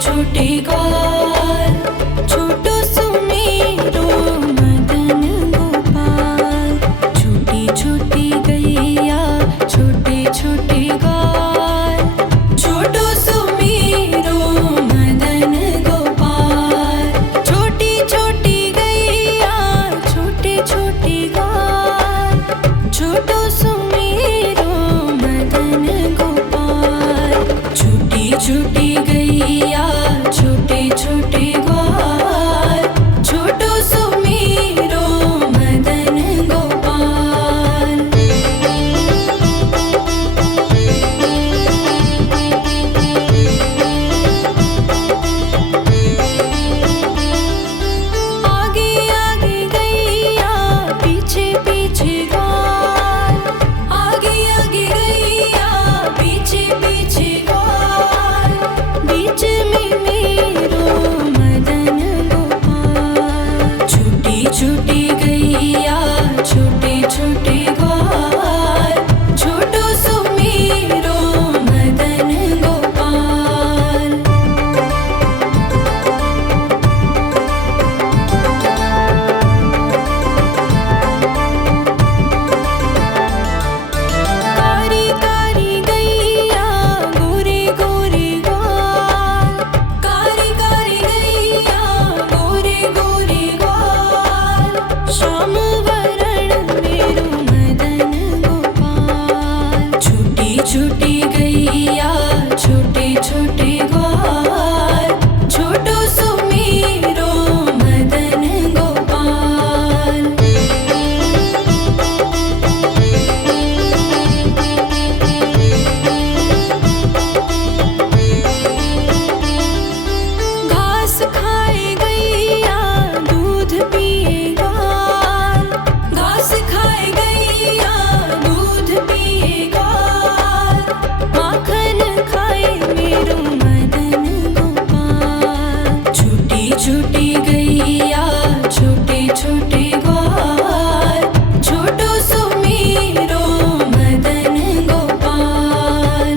छोटे ग्वाल, छोटो सुमेरो मदन गोपाल। छोटी छोटी गैया छोटे छोटे ग्वाल, छोटो सुमेरो मदन गोपाल। छोटी छोटी गैया छोटे छोटे ग्वाल, छोटो सुमेरो मदन गोपाल। छोटी छोटी गैया छोटे छोटे ग्वाल, छोटो सुमेरो मदन गोपाल। आगे आगे गैया पीछे पीछे ग्वाल, आगे आगे गैया पीछे पीछे ग्वाल। बीच में मेरो मदन गोपाल। छोटी छोटी गैया छोटे छोटे ग्वाल, छोटो सुमेरो मदन गोपाल। कारी कारी गैया गोरे गोरे ग्वाल, कारी कारी गैया गोरे गोरे ग्वाल। श्याम वरण मेरो मदन गोपाल। छोटी छोटी गैया छोटे छोटे ग्वाल, छोटो सुमेरो मदन गोपाल। घास खाए गैया दूध पिए ग्वाल, घास खाए गैया दूध पिए ग्वाल। माखन खाए मेरो मदन गोपाल। छोटी छोटी गैया छोटे छोटे ग्वाल, छोटो सुमेरो मदन गोपाल।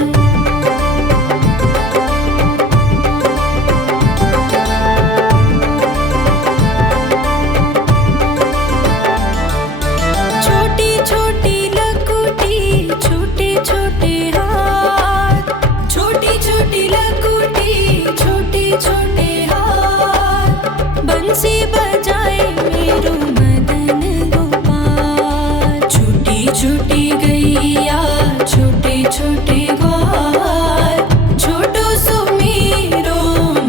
छोटी छोटी लकुटी छोटे छोटे हाथ, छोटी छोटी लकुटी छोटे छोटे हाथ। बंसी बजाए मेरो मदन गोपाल। छोटी छोटी गैया छोटे छोटे ग्वाल, छोटो सुमेरो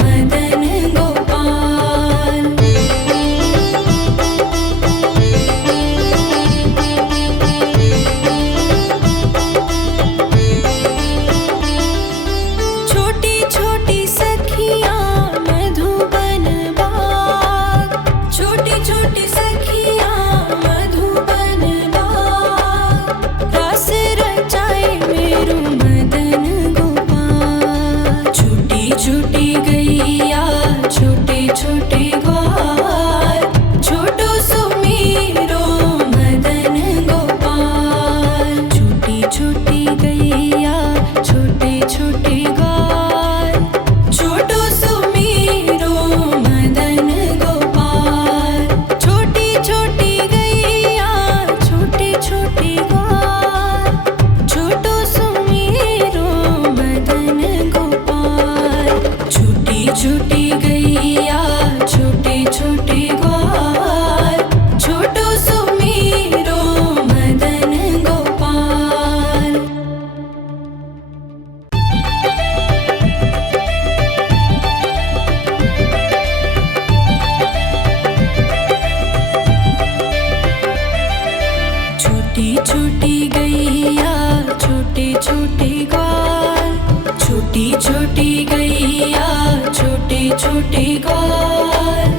मदन गोपाल। छोटी छोटी सखियाँ मधुबन बाग, छोटी छोटी सखियाँ मधुबन बाग। रास रचाए मेरो मदन गोपाल। छोटी छोटी गैया छोटे छोटे ग्वाल, छोटो सुमेरो मदन गोपाल। छोटी छोटी गैया छोटे छोटे ग्वाल, छोटो सुमेरो मदन गोपाल। छोटी छोटी गैया छोटे छोटे ग्वाल, छोटो सुमेरो मदन गोपाल। छोटी छोटी गैया छोटे छोटे ग्वाल, छोटो सुमेरो मदन गोपाल। छोटी छोटी गैया छोटे छोटे ग्वाल, छोटी छोटी गैया छोटे छोटे ग्वाल,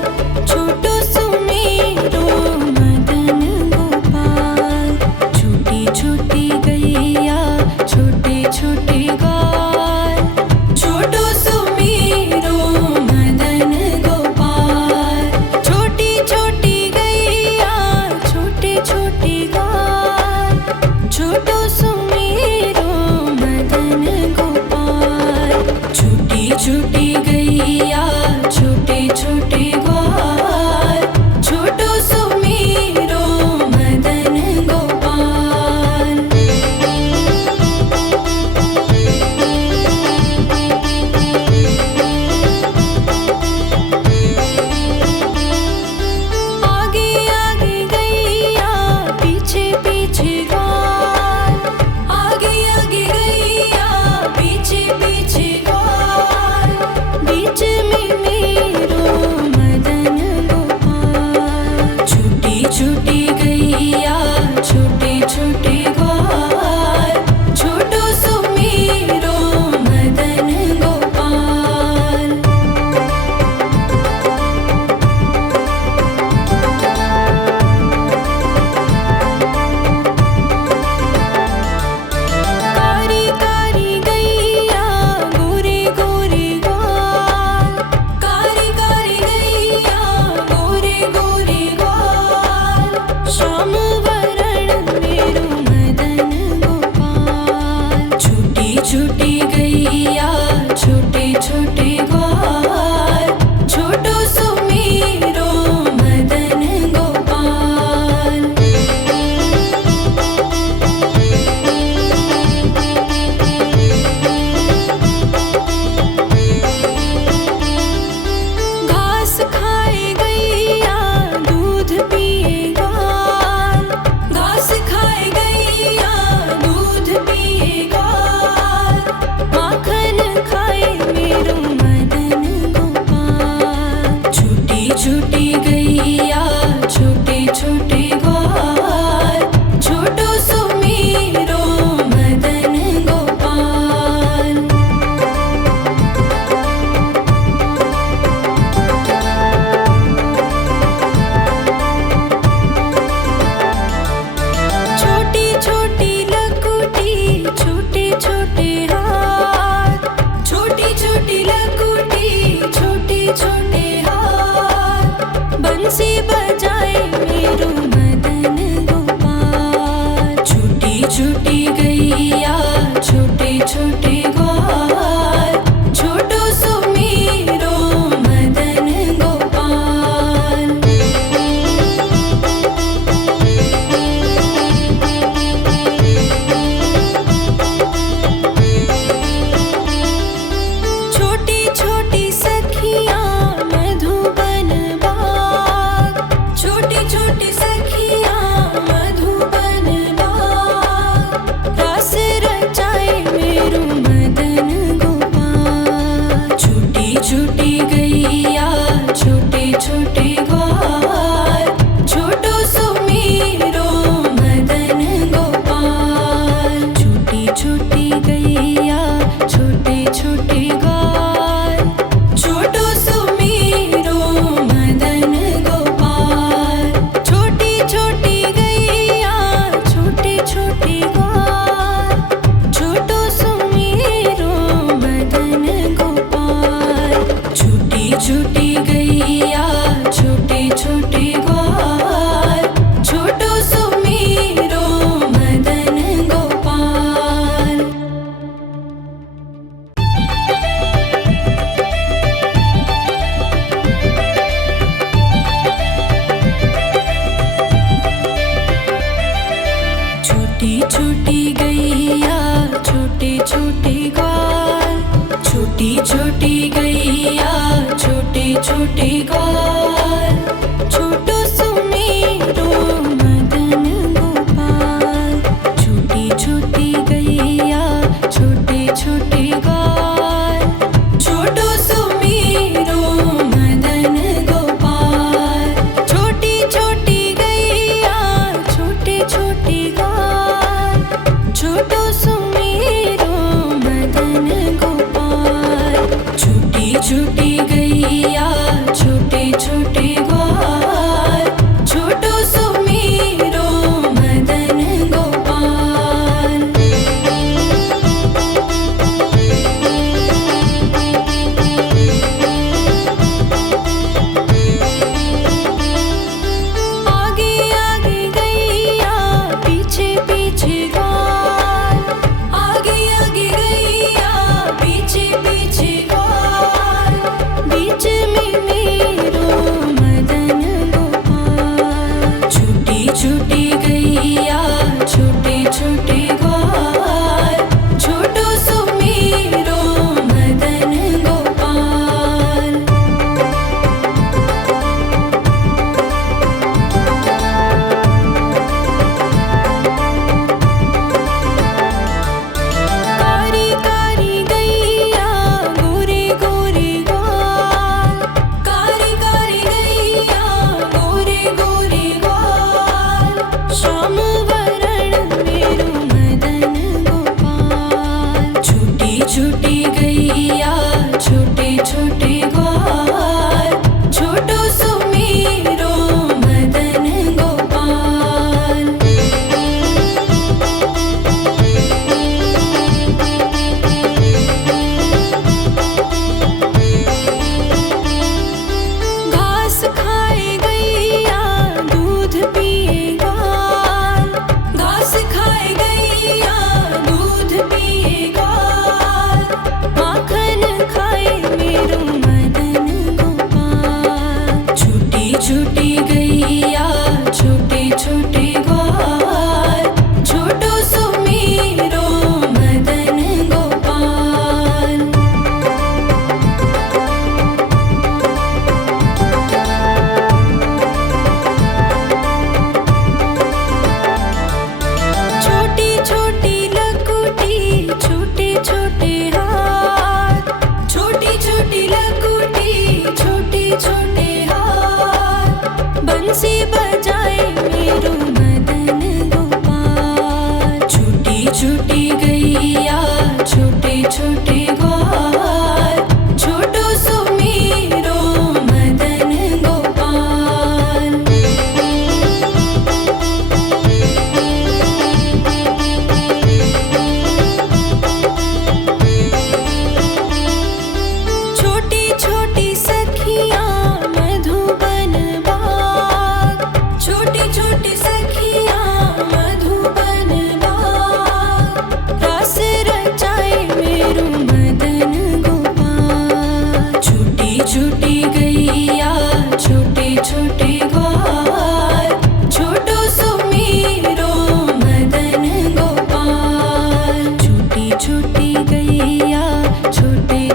छोटो सुमेरो मदन गोपाल। छोटी छोटी गैया छोटे छोटे ग्वाल, छोटो सुमेरो मदन गोपाल। छोटी छोटी गैया छोटे छोटे ग्वाल, छोटो सुमेरो मदन गोपाल। छोटी छोटी गैया छोटी गैया छोटे छोटे ग्वाल, छोटो सुमेरो मदन गोपाल। घास खाए गैया दूध पिए ग्वाल, घास खाए गैया दूध पिए ग्वाल, माखन खाए मेरो मदन गोपाल। छोटी छोटी गैया छोटे छोटे ग्वाल, छोटो सुमेरो मदन गोपाल। छोटी छोटी लकुटी छोटे छोटे हाथ, छोटी छोटी लकुटी छोटे छोटे हाथ, बंसी बजाए मेरो मदन गोपाल। छोटी छोटी गैया छोटे छोटे ग्वाल, छोटो सुमेरो मदन गोपाल। छोटी छोटी सखियाँ मधुबन बाग, छोटी छोटी सखियाँ मधुबन बाग, रास रचाए मेरो मदन गोपाल। छोटी छोटी गैया छोटे छोटे ग्वाल, छोटो सुमेरो मदन गोपाल। छोटी छोटी गैया छोटे छोटे ग्वाल, छोटो सुमेरो मदन गोपाल। छोटी छोटी गैया छोटे छोटे ग्वाल, छोटो सुमेरो मदन गोपाल। छोटी छोटी गैया छोटे छोटे ग्वाल, छोटो सुमेरो मदन गोपाल। छोटी छोटी गैया छोटे छोटे ग्वाल, छोटी छोटी गैया छोटे छोटे ग्वाल, छोटो सुमेरो मदन गोपाल। छोटी छोटी गैया छोटे छोटे ग्वाल, छोटो सुमेरो मदन गोपाल। छोटी छोटी गैया छोटे छोटे ग्वाल, छोटो सुमेरो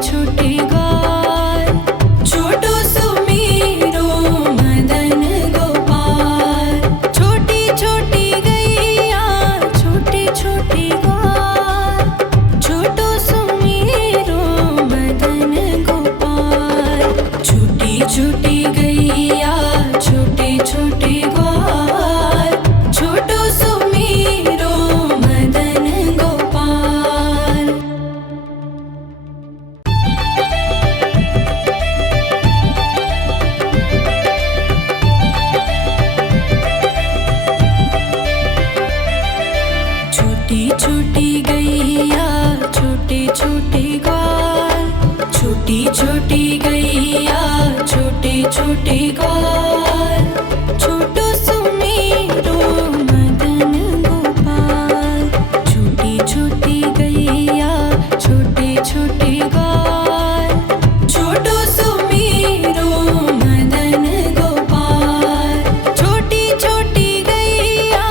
छोटे ग्वाल, छोटो सुमेरो मदन गोपाल। छोटी छोटी गैया छोटे छोटे ग्वाल, छोटो सुमेरो मदन गोपाल। छोटी छोटी गैया छोटे छोटे ग्वाल, छोटो सुमेरो मदन गोपाल। छोटी छोटी गैया छोटे छोटे ग्वाल, छोटी छोटी गैया छोटे छोटे ग्वाल, छोटो सुमेरो मदन गोपाल। छोटी छोटी गैया छोटे छोटे ग्वाल, छोटो सुमेरो मदन गोपाल। छोटी छोटी गैया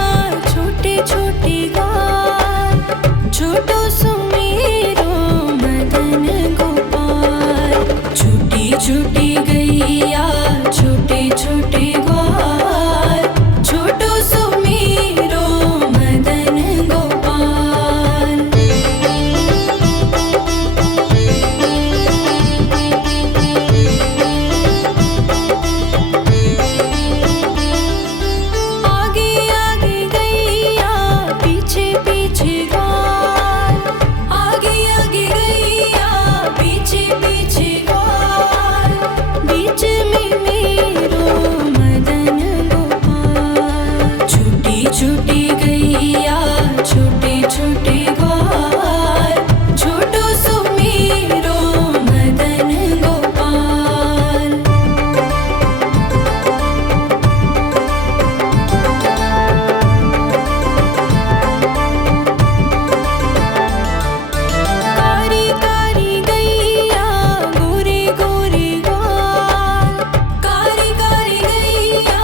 छोटे छोटे ग्वाल, छोटो सुमेरो मदन गोपाल। छोटी छोटी गैया छोटे छोटे ग्वाल, छोटो सुमेरो मदन गोपाल। आगे आगे गैया पीछे पीछे ग्वाल, आगे आगे गैया पीछे पीछे ग्वाल। बीच में मेरो मदन गोपाल। छोटी छोटी गैया छोटे छोटे ग्वाल, छोटो सुमेरो मदन गोपाल। कारी कारी गैया गोरे गोरे ग्वाल, कारी कारी गैया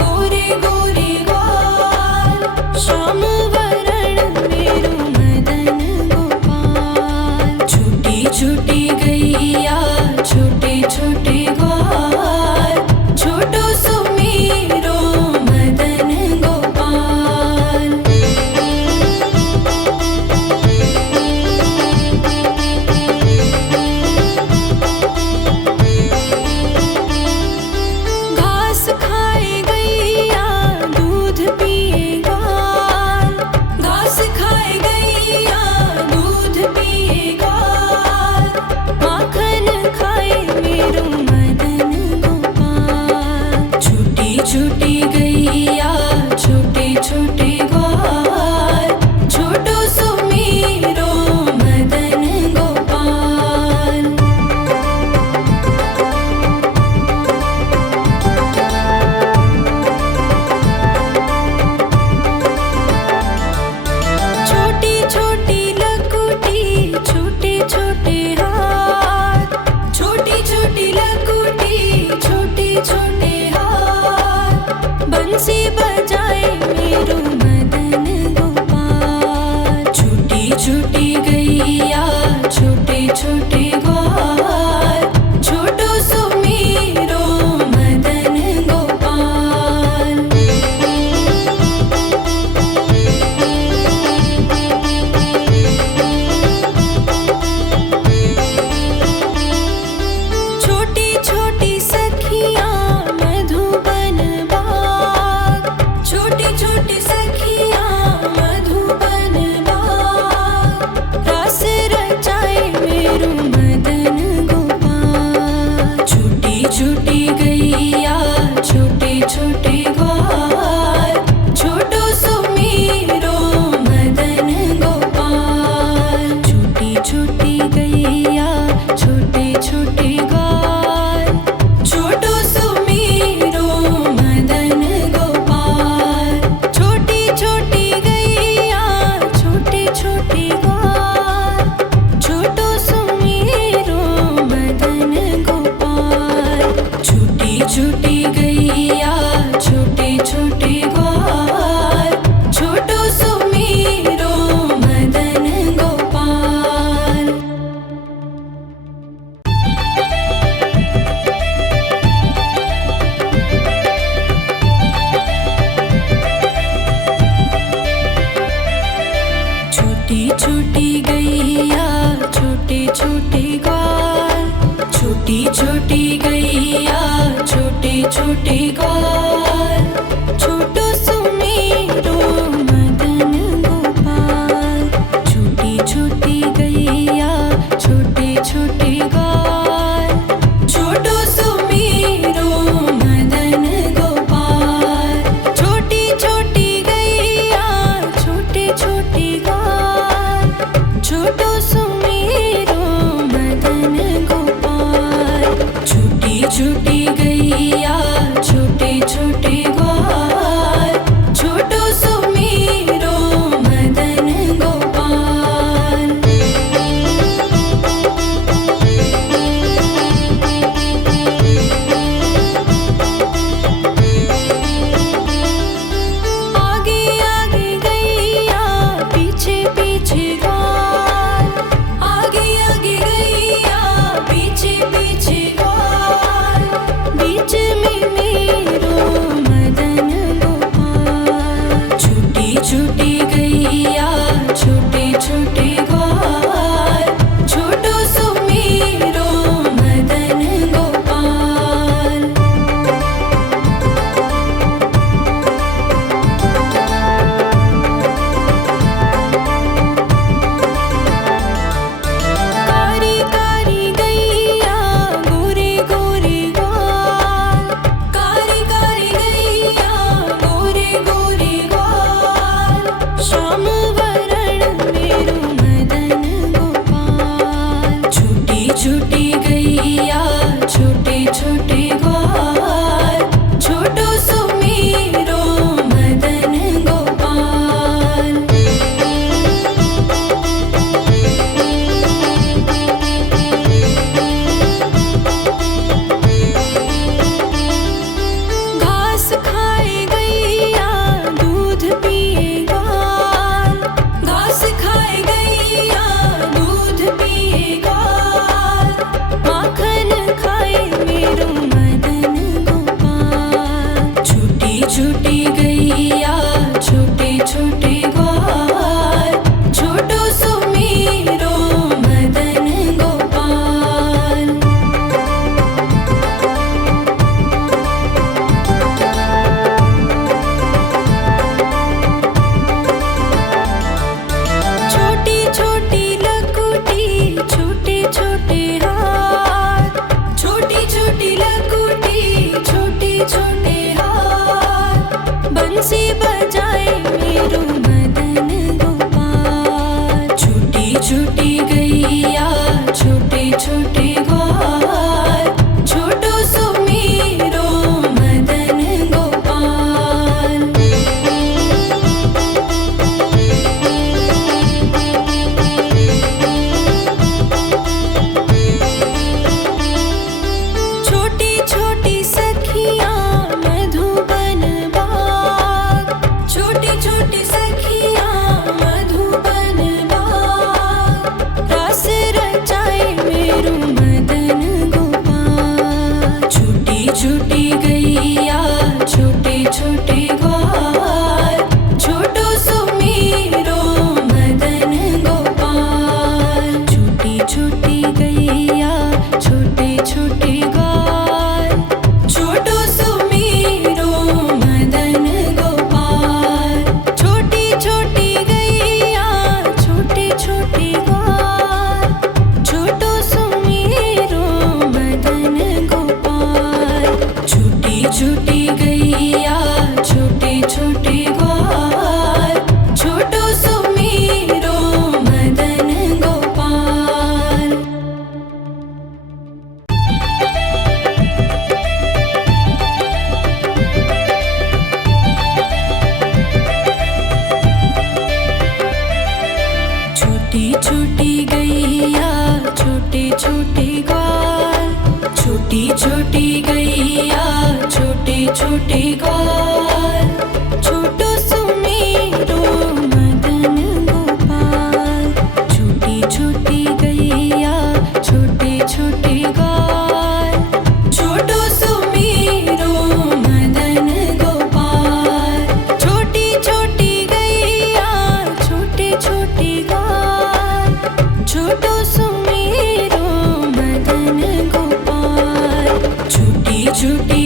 गोरे गोरे ग्वाल। श्याम वरण मेरो मदन गोपाल। छोटी छोटी गैया छोटे छोटे ग्वाल, छोटो सुमेरो मदन गोपाल। घास खाए गैया दूध पिए ग्वाल, घास खाए गैया दूध पिए ग्वाल। माखन छोटे ग्वाल, छोटो सुमेरो मदन गोपाल। छोटी छोटी गैया छोटे छोटे ग्वाल, छोटो सुमेरो मदन गोपाल। छोटी छोटी गैया छोटे छोटे ग्वाल, छोटो सुमेरो मदन गोपाल। छोटी छोटी गैया छोटे छोटे ग्वाल, छोटो सुमेरो मदन गोपाल। आगे आगे गैया पीछे पीछे ग्वाल, आगे आगे गैया पीछे पीछे ग्वाल। बीच में मेरो मदन गोपाल। छोटी छोटी गैया छोटे छोटे ग्वाल, छोटो सुमेरो मदन गोपाल। कारी कारी गैया गोरे गोरे ग्वाल, कारी कारी गैया गोरे गोरे ग्वाल। श्याम वरण मेरो मदन गोपाल। छोटी छोटी गैया छोटे छोटे ग्वाल, छोटो सुमेरो मदन गोपाल। घास खाए गैया दूध पिए ग्वाल, घास खाए गैया दूध पिए ग्वाल। माखन खाए मेरो मदन गोपाल। छोटी छोटी गैया छोटे छोटे ग्वाल, छोटो सुमेरो मदन गोपाल। छोटी छोटी लकुटी छोटे छोटे हाथ, छोटी छोटी लकुटी छोटे छोटे हाथ। बंसी बजाए मेरो मदन गोपाल। छोटी छोटी गैया छोटे छोटे ग्वाल, छोटो सुमेरो मदन गोपाल। छोटी छोटी सखियाँ मधुबन बाग, छोटी छोटी सखियाँ मधुबन बाग। रास रचाए मेरो मदन गोपाल। छोटी छोटी गैया छोटे छोटे ग्वाल, छोटो सुमेरो मदन गोपाल। छोटी छोटी गैया छोटे छोटे ग्वाल, छोटो सुमेरो मदन गोपाल। छोटी छोटी गैया छोटे छोटे ग्वाल, छोटो सुमेरो मदन गोपाल। छोटी छोटी गैया छोटे छोटे ग्वाल, छोटो सुमेरो मदन गोपाल। छोटी छोटी गैया छोटे छोटे ग्वाल, छोटी छोटी गैया छोटे छोटे ग्वाल। छोटो सुमेरो मदन गोपाल। छोटी छोटी गैया छोटे छोटे ग्वाल, छोटो सुमेरो मदन गोपाल। छोटी छोटी गैया छोटे छोटे ग्वाल, छोटो सुमेरो मदन गोपाल। छोटी छोटी